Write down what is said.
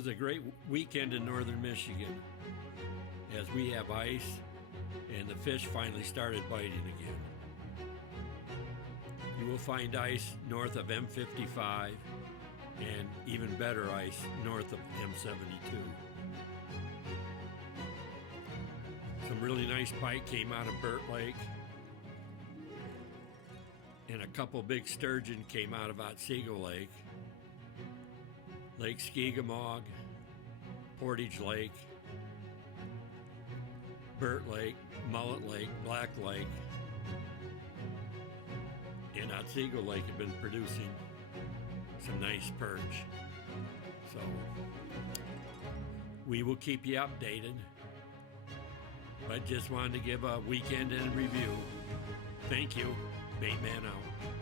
was a great weekend in northern Michigan as we have ice and the fish finally started biting again. You will find ice north of M55 and even better ice north of M72. Some really nice pike came out of Burt Lake, and a couple big sturgeon came out of Otsego Lake, Lake Skegamog, Portage Lake, Burt Lake, Mullet Lake, Black Lake, and Otsego Lake have been producing some nice perch. So we will keep you updated, but just wanted to give a weekend in review. Thank you. Baitman out.